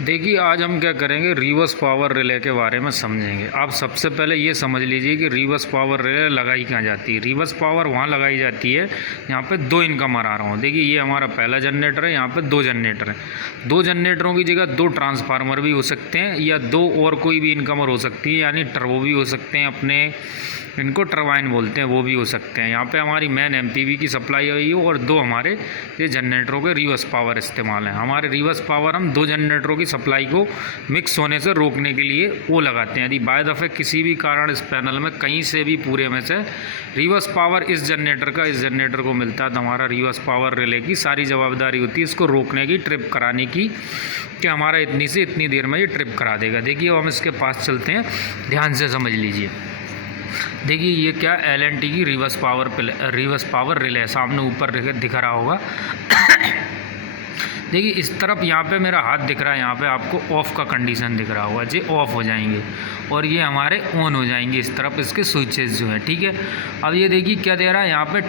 देखिए आज हम क्या करेंगे, रिवर्स पावर रिले के बारे में समझेंगे। आप सबसे पहले ये समझ लीजिए कि रिवर्स पावर रिले लगाई कहाँ जाती है। रिवर्स पावर वहाँ लगाई जाती है यहाँ पे दो इनकमर आ रहा हूँ। देखिए ये हमारा पहला जनरेटर है, यहाँ पे दो जनरेटर हैं। दो जनरेटरों की जगह दो ट्रांसफार्मर भी हो सकते हैं या दो और कोई भी इनकमर हो सकती है, यानी टर्बो भी हो सकते हैं, अपने इनको टरबाइन बोलते हैं, वो भी हो सकते हैं। यहाँ पे हमारी मेन एमपीवी की सप्लाई हुई है और दो हमारे ये जनरेटरों के रिवर्स पावर इस्तेमाल हैं। हमारे रिवर्स पावर हम दो जनरेटरों की सप्लाई को मिक्स होने से रोकने के लिए वो लगाते हैं। यदि बाय दफ़े किसी भी कारण इस पैनल में कहीं से भी पूरे में से रिवर्स पावर इस जनरेटर का इस जनरेटर को मिलता है तो हमारा रिवर्स पावर रिले की सारी जवाबदारी होती है इसको रोकने की, ट्रिप कराने की, कि हमारा इतनी से इतनी देर में ये ट्रिप करा देगा। देखिए हम इसके पास चलते हैं, ध्यान से समझ लीजिए। देखिए ये क्या LNT की रिवर्स पावर रिले सामने ऊपर दिख रहा होगा। देखिए इस तरफ यहाँ पे मेरा हाथ दिख रहा है, यहाँ पे आपको ऑफ़ का कंडीशन दिख रहा होगा, ये ऑफ़ हो जाएंगे और ये हमारे ऑन हो जाएंगे इस तरफ इसके स्विचेस जो है, ठीक है। अब ये देखिए क्या दे रहा है यहाँ पे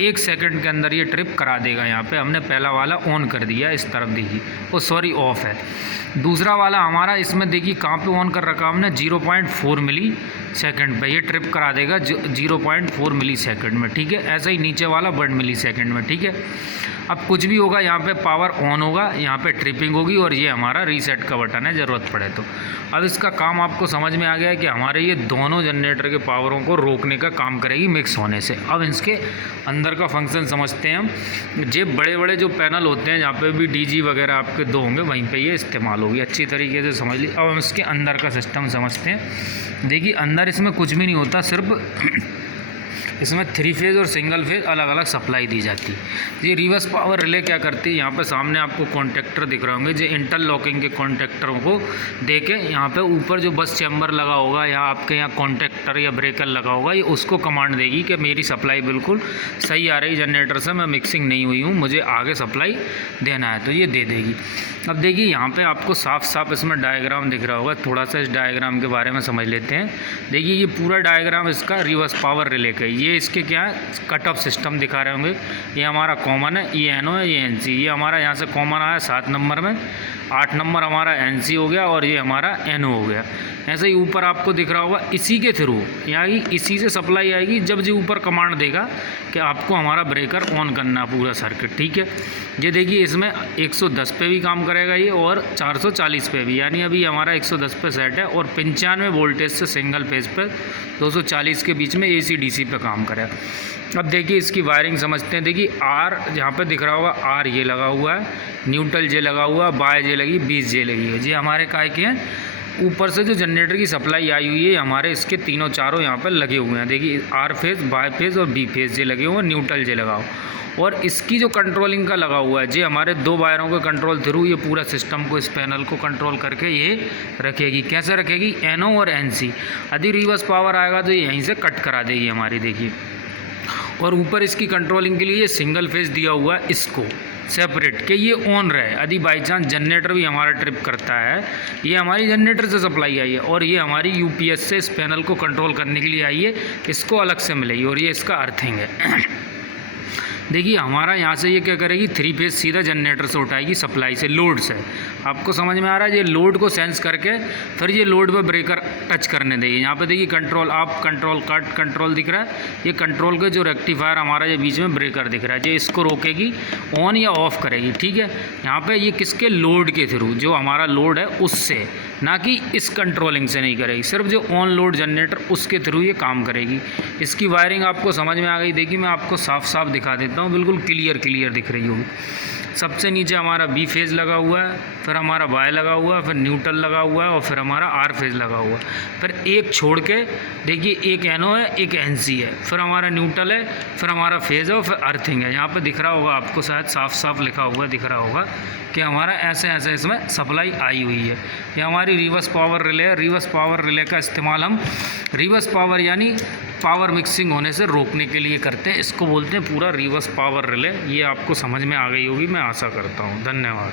1 सेकंड के अंदर ये ट्रिप करा देगा। यहाँ पे हमने पहला वाला ऑन कर दिया, इस तरफ देखिए, वो सॉरी ऑफ़ है। दूसरा वाला हमारा इसमें देखिए कहाँ पे ऑन कर रखा हमने, 0.4 मिली सेकंड पे ये ट्रिप करा देगा 0.4 मिली सेकंड में, ठीक है। ऐसा ही नीचे वाला 1 मिली सेकंड में, ठीक है। अब कुछ भी होगा यहाँ पे पावर ऑन होगा, यहाँ पे ट्रिपिंग होगी और ये हमारा रीसेट का बटन है ज़रूरत पड़े तो। अब इसका काम आपको समझ में आ गया है कि हमारे ये दोनों जनरेटर के पावरों को रोकने का काम करेगी मिक्स होने से। अब इसके अंदर का फंक्शन समझते हैं हम। ये बड़े बड़े जो पैनल होते हैं जहाँ पे भी DG वगैरह आपके दो होंगे वहीं पर ये इस्तेमाल होगी, अच्छी तरीके से समझ लीजिए। अब हम इसके अंदर का सिस्टम समझते हैं। देखिए अंदर इसमें कुछ भी नहीं होता, सिर्फ इसमें 3 फेज़ और सिंगल फेज़ अलग अलग सप्लाई दी जाती है। ये रिवर्स पावर रिले क्या करती है, यहाँ पे सामने आपको कॉन्टेक्टर दिख रहे होंगे, जो इंटरलॉकिंग के कॉन्टेक्टरों को देके यहाँ पे ऊपर जो बस चैम्बर लगा होगा या आपके यहाँ कॉन्टेक्टर या ब्रेकर लगा होगा, ये उसको कमांड देगी कि मेरी सप्लाई बिल्कुल सही आ रही जनरेटर से, मैं मिक्सिंग नहीं हुई हूँ, मुझे आगे सप्लाई देना है, तो ये दे देगी। अब देखिए यहाँ पे आपको साफ साफ इसमें डायग्राम दिख रहा होगा, थोड़ा सा इस डायग्राम के बारे में समझ लेते हैं। देखिए ये पूरा डायग्राम इसका रिवर्स पावर रिले का, ये इसके क्या है कट ऑफ सिस्टम दिखा रहे होंगे। ये हमारा कॉमन है, ये NO है, ये NC, ये हमारा यहाँ से कॉमन आया 7 नंबर में, 8 नंबर हमारा NC हो गया और ये हमारा NO हो गया। ऐसे ही ऊपर आपको दिख रहा होगा, इसी के थ्रू यानी इसी से सप्लाई आएगी जब जी ऊपर कमांड देगा कि आपको हमारा ब्रेकर ऑन करना पूरा सर्किट, ठीक है। ये देखिए इसमें 110 पे भी काम करेगा ये और 440 पे भी, यानी अभी हमारा 110 पे सेट है और 95 वोल्टेज से सिंगल फेज पे 240 के बीच में AC DC पे काम करेगा। अब देखिए इसकी वायरिंग समझते हैं। देखिए R यहाँ पे दिख रहा होगा, R ये लगा हुआ है, न्यूट्रल जे लगा हुआ है, बाय जे लगी, 20 जे लगी है। ये हमारे काय के हैं, ऊपर से जो जनरेटर की सप्लाई आई हुई है हमारे इसके तीनों चारों यहाँ पर लगे हुए हैं। देखिए R फेज़, बाय फेज़ और B फेज़ जे लगे हुए हैं, न्यूट्रल जे लगा हो। और इसकी जो कंट्रोलिंग का लगा हुआ है जी हमारे दो वायरों के कंट्रोल थ्रू ये पूरा सिस्टम को, इस पैनल को कंट्रोल करके ये रखेगी। कैसे रखेगी, NO और NC। यदि रिवर्स पावर आएगा तो ये यहीं से कट करा देगी हमारी, देखिए। और ऊपर इसकी कंट्रोलिंग के लिए ये सिंगल फेज़ दिया हुआ है इसको सेपरेट कि ये ऑन रहे। यदि बाई चांस जनरेटर भी हमारा ट्रिप करता है, ये हमारी जनरेटर से सप्लाई आई है और ये हमारी UPS से इस पैनल को कंट्रोल करने के लिए आई है, इसको अलग से मिलेगी और ये इसका अर्थिंग है। देखिए हमारा यहाँ से ये क्या करेगी, 3 फेज़ सीधा जनरेटर से उठाएगी सप्लाई से, लोड से। आपको समझ में आ रहा है, ये लोड को सेंस करके फिर ये लोड पे ब्रेकर टच करने देगी। यहाँ पे देखिए control up, control cut, control दिख रहा है, ये कंट्रोल के जो रेक्टिफायर हमारा ये बीच में ब्रेकर दिख रहा है, ये इसको रोकेगी, ऑन या ऑफ करेगी, ठीक है। यहाँ पे ये किसके, लोड के थ्रू, जो हमारा लोड है उससे, ना कि इस कंट्रोलिंग से नहीं करेगी, सिर्फ जो ऑन लोड जनरेटर उसके थ्रू ये काम करेगी। इसकी वायरिंग आपको समझ में आ गई। देखिए मैं आपको साफ साफ दिखा देता हूँ, बिल्कुल क्लियर दिख रही होगी। सबसे नीचे हमारा B फेज़ लगा हुआ है, फिर हमारा Y लगा हुआ है, फिर न्यूट्रल लगा हुआ है और फिर हमारा R फेज़ लगा हुआ है। फिर एक छोड़ के देखिए एक NO है, एक NC है, फिर हमारा न्यूट्रल है, फिर हमारा फेज़ है और फिर अर्थिंग है। यहाँ पे दिख रहा होगा आपको, शायद साफ साफ लिखा हुआ दिख रहा होगा कि हमारा ऐसे ऐसे इसमें सप्लाई आई हुई है। ये हमारी रिवर्स पावर रिले है। रिवर्स पावर रिले का इस्तेमाल हम रिवर्स पावर यानी पावर मिक्सिंग होने से रोकने के लिए करते हैं, इसको बोलते हैं पूरा रिवर्स पावर रिले। ये आपको समझ में आ गई होगी, मैं आशा करता हूँ। धन्यवाद।